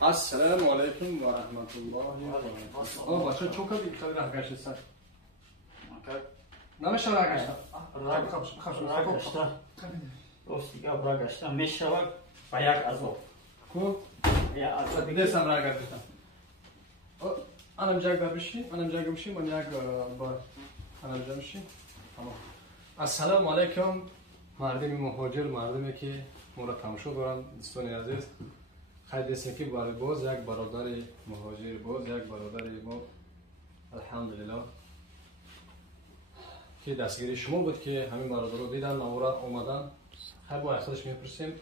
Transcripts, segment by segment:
Assalamu alaikum wa rahmatullahi wa barakatuh. Oh, bachcha çok abi kadar arkadaşlar. Namaste arkadaşlar. Arkadaşlar. Dostum arkadaşlar. Meşhur bayak azov. Ko? Ya azov. Bir de sen arkadaşlar. O anam jaga bir şey, man yak ba anam jaga bir şey. Tamam. Assalamu alaikum. Mardimi muhacir, mardimi ki mura tamşo doran dostani aziz. خیلی که برای باز یک برادر مهاجر باز یک برادر ما الحمدلله که دستگیری شما بود که همین برادرها دیدن نورا اومدن هر با خودش میپرسیم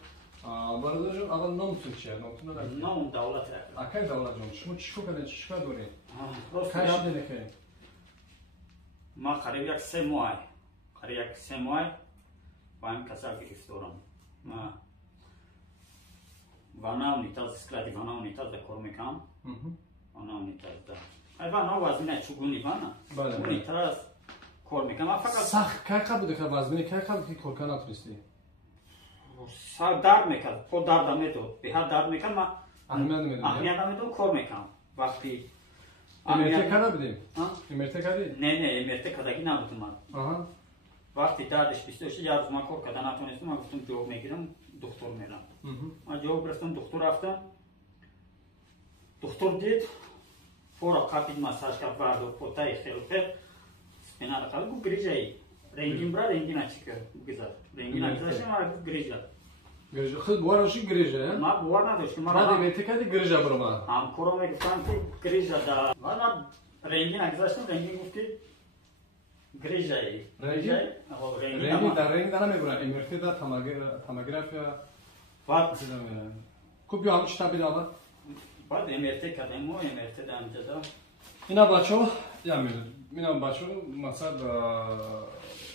برادر جان اول نامتون چیه؟ نامتون ندارید؟ نام دولت اکی دولت جان شما چیکار کردین؟ چیکار دارین؟ راست کاش نکنین ما قریب یک 3 ماه با این کسر گرفتارم ما вана унитаз склади вана унитаз да кор мекунам вана унитаз да ай вана вазмина чугуни вана унитаз кор мекунам фақат сах кай буд ка вазмини кай буд ки кор кана туристи са дар мекард по дар да медод беҳад дар мекард ма аҳамият намедод кор мекунам вақти эмерте када будем эмерте кади не эмерте кадаги набудам ман вақти дардиш бистош як рӯз ман кор карда натонистам ман гуфтам ҷавоб мегирам доктор мерам ман ҷавоб растам доктор рафтам доктор дид фора қапид массаж кард бардо потаи хелхел спинара кард гуфт грижаи ренгин бра ренгина чикар гизад ренгина гизашам ма гуфт грижа грижа худ бовараши грижа ма бовар надошт ма эмерте кади грижа бурма ҳамкоро мегуфтам ки грижа да ман ренгина гизаштам ренгин гуфт ки грижаи ренги дар ренги дар намебурад эмерте дар томография бад ку биё ҳамчи табид аввал бад эмерте кардем мо эмерте дамҷада ина бачо як минут ина бачо масад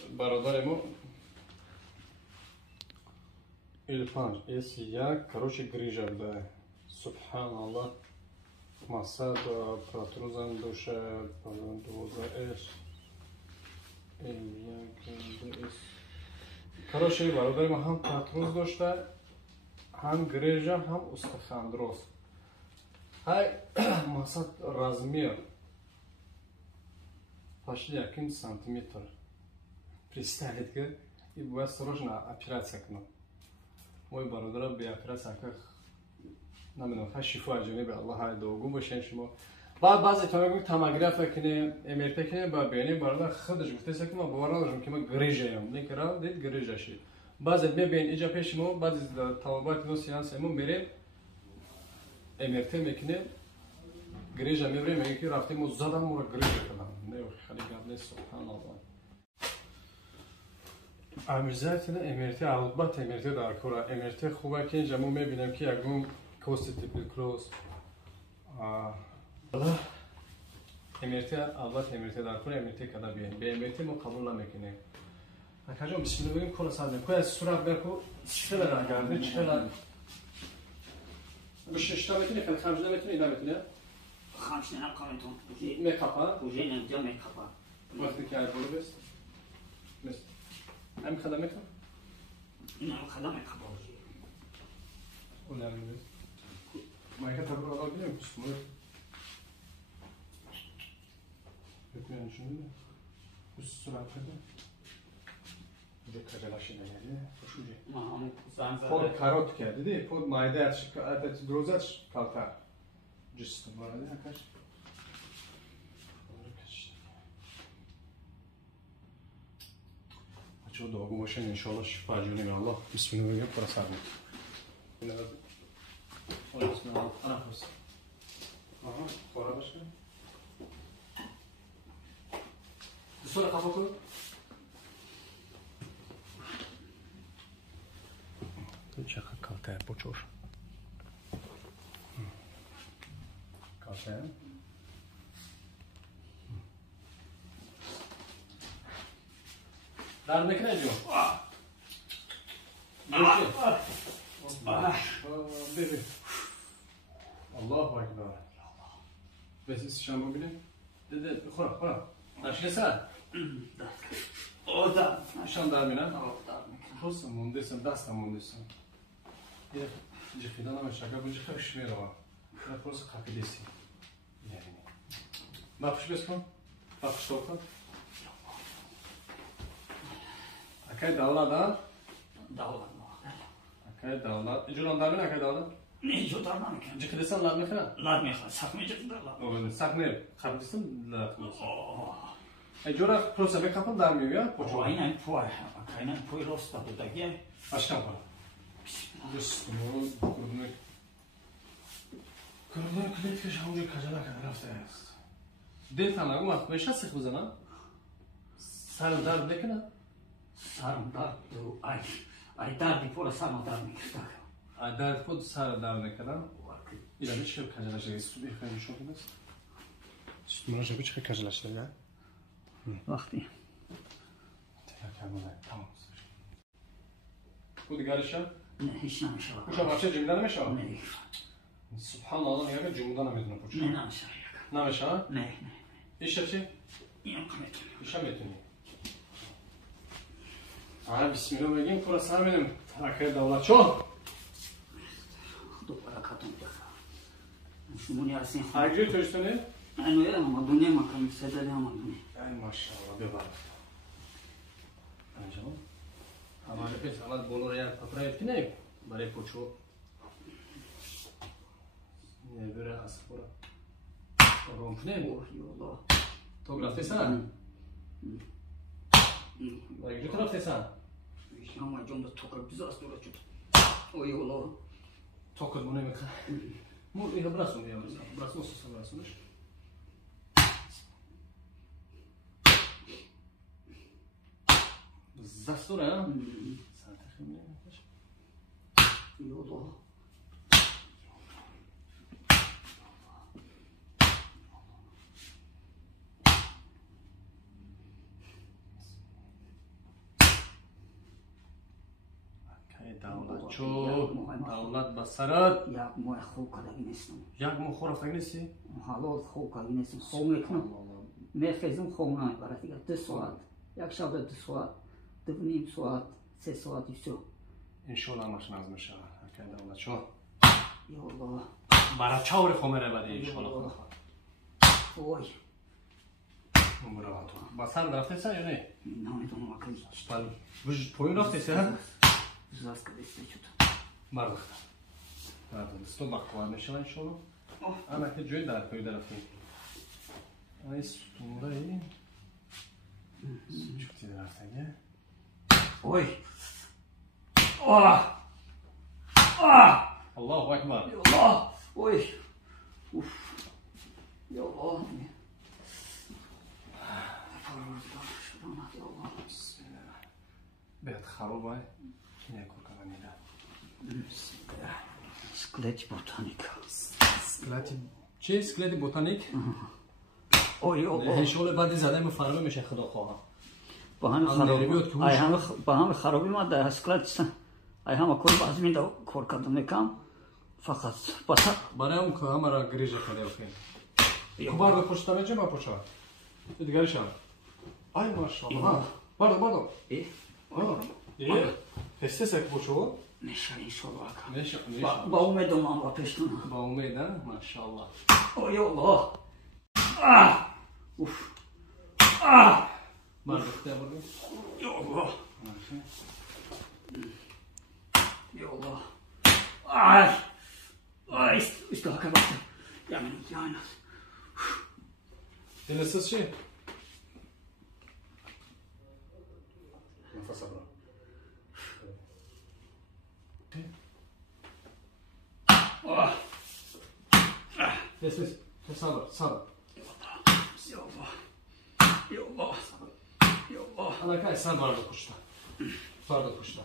бародари мо илпанҷ эси як короче грижа буда субҳаналлоҳ масад протрузам душа 12 эс короче бародари мо ҳам протруз дошта ҳам грежа ҳам устахандроз ҳай масад размер почти 1 сантиметр представить ки и бояд срочно операция кунам мои бародара бе операция ка намедонам ха шифо аҷониби аллоҳ ҳай дуогӯ бошем шумо بعد بعضی تا تماگراف کنیم امرته کنیم با بینیم برادر خودش گفته است که ما باور ندارم که ما گریجه ام لیکن را دید گریجه شید بعضی میبین اینجا پیش ما بعضی تمامات نو سیانس ما میریم امرته میکنیم گریجه میبریم میگه که رفتیم ما زدم ما گریجه کردم نه خیلی قبل سبحان الله امیرزایت نه امرته البته امرته در کار امرته خوبه که اینجا ما میبینیم که یکم کوست تیپیکلوس امرته اول امرته در کار امرته کدا بیاین به امرته ما قبول نمیکنیم اکجام بسم الله بگیم کلا سازیم کوی سوراخ برکو چطور راگرده چطور بششتا میتونی خیلی خمسه میتونی اینا میتونی خمسه نکنیتون میکاپا بوجه نمیتونی میکاپا وقتی که برو بست بست هم خدمه کن این هم خدمه کن بوجه اون هم بست ما یک تبرو آلا بینیم بسم الله بکنیم شنیده بس سرعت کرده بده کجلاشی نگردی خوشوجه پود کارات کرد دیدی پود مایده ات دروزش کالتر جستم وارده نکش بچه دعا باشین انشالله شفا جونیم الله بسم الله بگیم پر سر بود بسم الله انا خوست خورا باشه دوستان قفا کن چقدر کالته بچور کالته در میکنه جو ببین الله اکبر بس شما ببینیم ده خورا نشکه سر شام در میرن خواست موندیسم دستم موندیسم یه جفیدان هم شکر بونجی خیلی شمیره ها Просто как и здесь. Bakış besmon. Bakış topla. Akay davlada. Davlat. Akay davlat. Juran davin akay davlat. Ne jutar mı ki? Ciklesan lad mekha. Lad mı? Sakmayacak da lad. O sakne. Khabisın lad. Jura prosa be kapın darmıyor ya. O aynen puar. Aynen puar rosta bu da gel. Aşkan para. Just bunu kurduğunu. Kurduğunu kılıç ki şamur kacala kadar haftayız. Dil tanığı mı? Beşe sık bu zaman. Sarı dar dekine. Sarı dar. Ay dar bir pora sarı dar mı? Ay dar pod sarı dar dekine. İla bir şey kacala şey. Sütü bir kaymış oldu. Sütü mı bir şey kacala şey ya. Vakti. Tamam. Bu diğer Ne hiç namış var. Kuşa başa cümleler mi şah? Ne? Subhanallah ya cümleden amedine koç. Ne namış var? Ne şah? Ne? İşte Yok metin. İşe metni. Ay bismillahirrahmanirrahim. Burası benim. Akaya davlat çok. Duvara katın ya. Şunu yersin. Ayrıca çocukları. Aynı öyle ama dünya makamı sedeli ama dünya. Ay maşallah bir var. Anjam. हमारे पे साला बोलो यार पकड़ा है कि नहीं बड़े पूछो ये böyle aspora rompne Oh yolla. Tograftesan Bak şu taraftesan Ama jonda tokar bizi astura çut. O yolla. Tokar bunu mu? Mu ile braço ya braço olsa braço. Zastura ha? Yolla. Davlat çok, davlat basarat. Ya moy xoka da ginesin. Jak mu xoraf tagnesi? Halol xoka ginesin. Xomekno. Merkezim xomna ibaret. 2 saat. Jak şabda 2 saat. 2,5 saat. 3 saat işte. İnşallah maşın azmış ha. Akay davlat çok. Yolla. Bara çavre xomere bade inşallah. Oy. Bravo. Basar draftesa ya ne? Ne onu bakın. Spal. Vüj poyun draftesa. Zaska deste çut. Marlık. Pardon, stomak var mesela inşallah. Ama ki cüy dar koy tarafı. Ay sütunda iyi. Çıktı taraftan ya. Oy. Ah. Ah. Allahu ekber. Allah. Oy. Uf. Ya Allah. Bet xarobay. Yine korkan nida. Sklet botanik. Skeleti botanik. Oy Allah. هیچوله بعدی زده می فرامه میشه خدا خواه. با همه خرابی. ای همه با همه خرابی ما در اسکلت ای همه کل باز می دو کار کردم میکم. فقط بس. برای اون که همه را گریجه کرده بخیر. کبار به پشت میشه با پشت. دیگری شام. ای ماشاءالله. بردو. ای. Heste sek bu çoğu. Neşe inşallah. Neşe. Ba umedum ama peştuna. Ba umed ha maşallah. Oy Allah. Ah. Uf. Ah. Bardakta burada. Ya Allah. Ya Allah. Ay. Ay işte haka baktı. Yani. Dinlesiz şey. Nefes alın. Ah. Yes. Sabır. Ya Allah. Ya Allah. Ya Allah. Ana kay sen vardı kuşta. Vardı kuşta.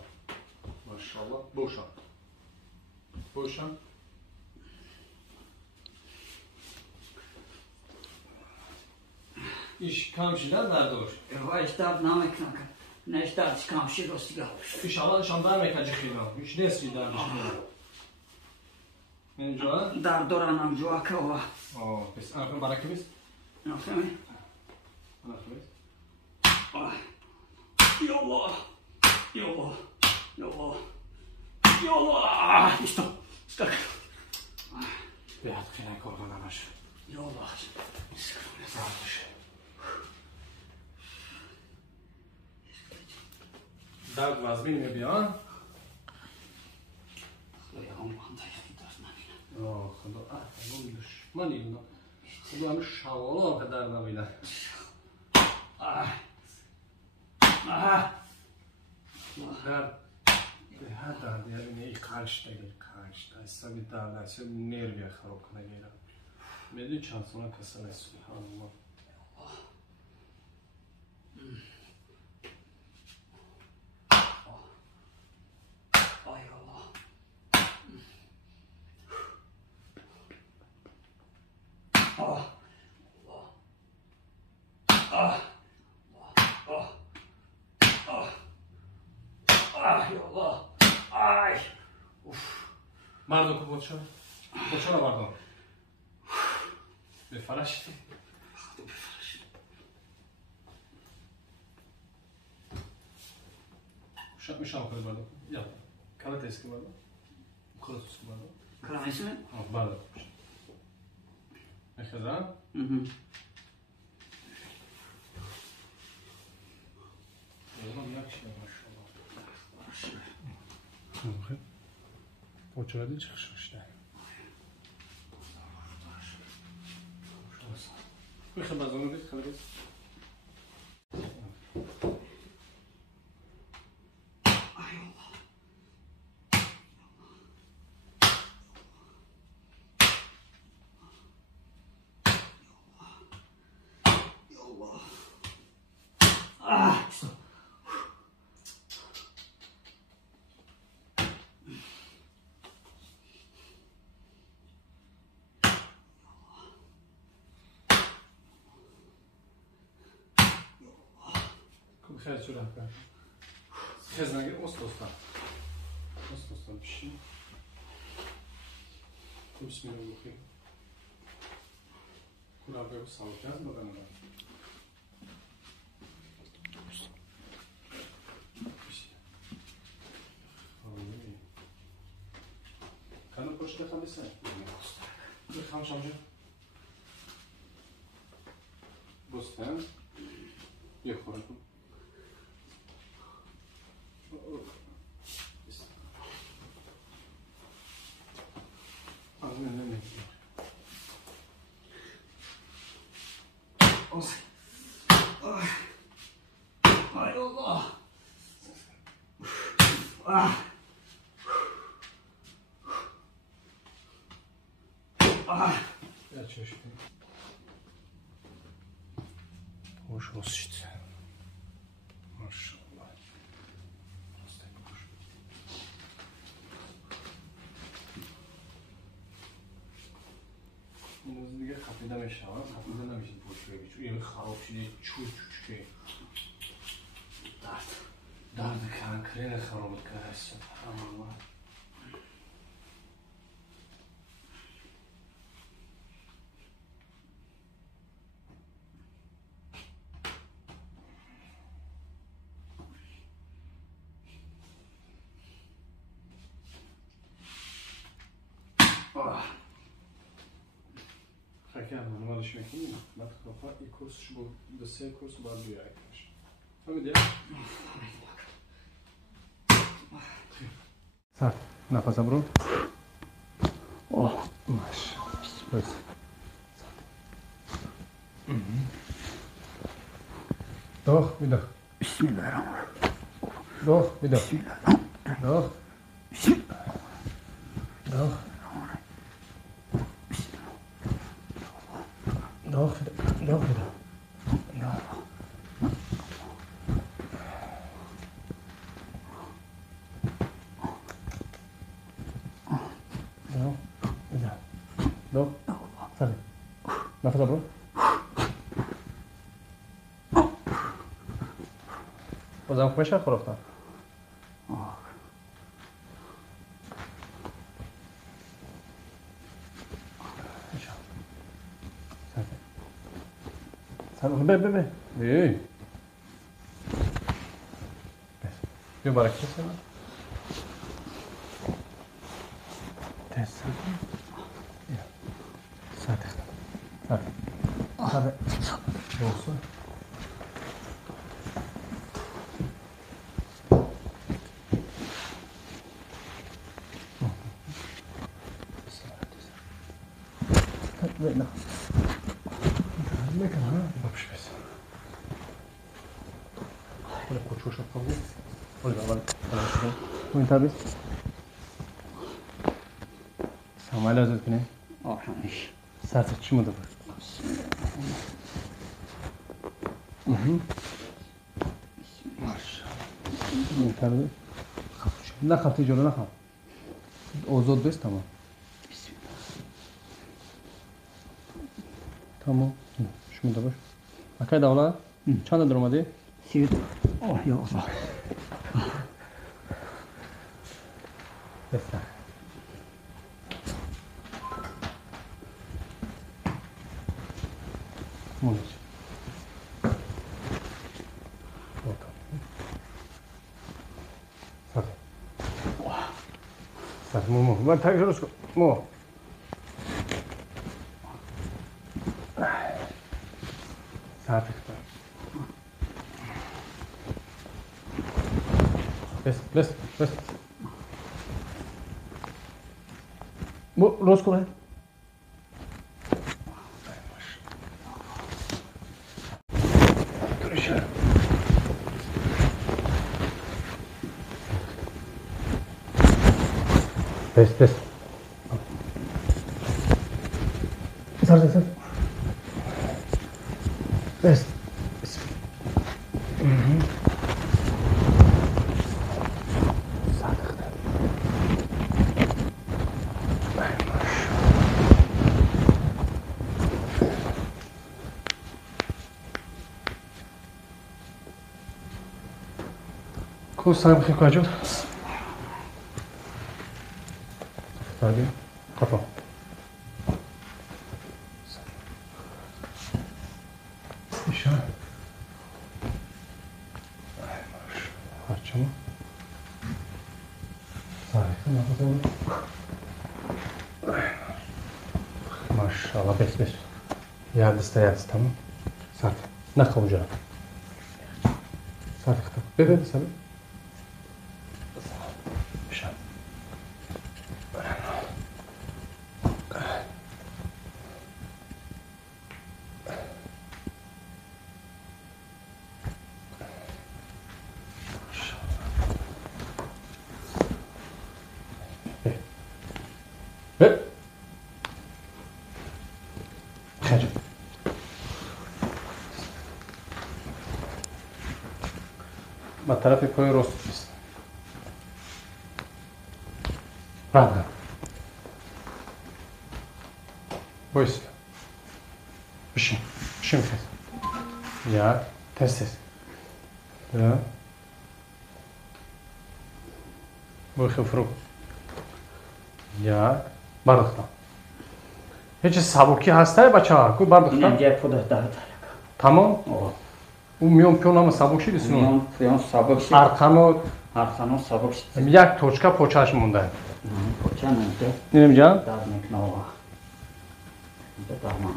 Maşallah. Boşan. İş kamşiler nerede olur? Ya işte namek kanka. Ne işte kamşi dostiga. İnşallah nişanda mekacı khina. İş ne sida nişanda. من جوان در دورانم جواکه و بس آخر برای کی بیست؟ نفهمی؟ یا الله یا الله یا الله یا الله işte بیاد خیلی کارگاه نماش. یا الله. درد وزمین میبیان. خدایا هم تایید درد نبینم. آه خدا اون دشمنی اینا. خدا همه شوالا که درد نبینه. درد به هر درد یعنی این کارش نگیر کارش. اصلا درد است نرمی خراب کنه گیرم. میدونی چند سال کسل است سبحان الله. مردم که بچه را مردم بفرش میشم کنید مردم یا کلت ایسکی مردم کلت ایسکی مردم کلت ایسکی مردم میخزن Почему ты чешешь? Выход базону без халвес. خیلی چرا کرد. خیلی نگیر استوستان. استوستان بشی. بسم الله بخیر. کلا به سالت از بدن من. کانو پشت خالی سه. بخوام شامجو. بستن. یه خورده. Ay Allah. Ya çeşitli. Hoş olsun işte. Maşallah. این دیگه خفیده میشه ها خفیده نمیشه پشت بگی چون یه خراب شده چوچ که درد کنکرین خراب کرده سبحان الله خیلی نمادش میکنیم بعد کافا این کورسش بود دو سه کورس باید بیایی کنش فهمیدی؟ سر نفس برو اوه ماش بس دوخ بیدخ بسم الله الرحمن الرحیم دوخ بیدخ دوخ دوخ دوخ دوخ دوخ سر نفس برو بازم خوبشه خورفتم به ای بیا برکت کنم تست Tabii. Olsa. Ne kadar ha? Bakış bes. Böyle koç hoş yapalım. Öyle var. Buyurun tabii. Samayla özet günü. Ahaniş. Sertçi mıdır bu? Maşallah. Tabii. Ne kaptı yoluna kal. O zor bes tamam. Tamam. Şunu da boş. Akay da ola. Çanda durmadı. Sivit. Oh yoksa. Besta. Muito. Volta. Sabe. Sabe, Momo. Vai, tá, Jorosco. Momo. Sabe. Bes. Bu, Rosco, vai. Görüşelim. Bes. Sar. Bes. Sadık'ta. Kul sana bir şey koyacağım. Tabii. Kapan. İnşallah. Harcama. Harika. Ne yapalım? Maşallah. Bes. Yardız tamam. Saat. Ne kavacağım? Saat. Bebe sana. Ve Hacı. Ma tarafı koyuyoruz biz. Bravo. Boyuz. Bişim kes. Ya, test. Ya. Bu xifru. Ya, bardakta. Hiç sabuki hastaya bacha, ku bardakta. İnan gel poda daha. Tamam. O. U miyon piyona mı sabukşi disin? Piyon sabuk şey. Arkano sabuk şey. yak toçka poçaş munda. Poçan önce. Nedim can? Darmek nova. Bir de darman.